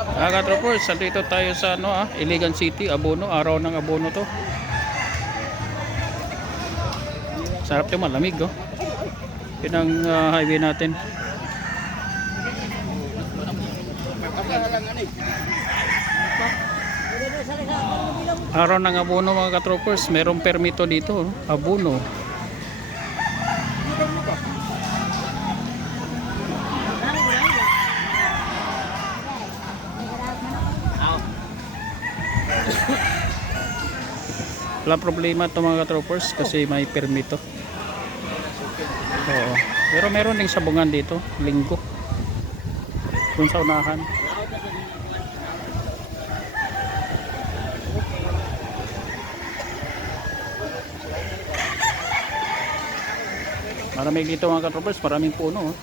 Troopers, dito tayo sa Iligan City, Abono. Araw ng Abono to. Sarap yung malamig, oh. Yun ang highway natin. Araw ng Abono mga ka-troopers, merong permito dito, oh. Abono. Wala problema ito mga ka-troopers kasi may permito. Oo. Pero meron ding sabungan dito, linggo. Dun sa unahan. Maraming dito mga ka-troopers, maraming puno. Oh.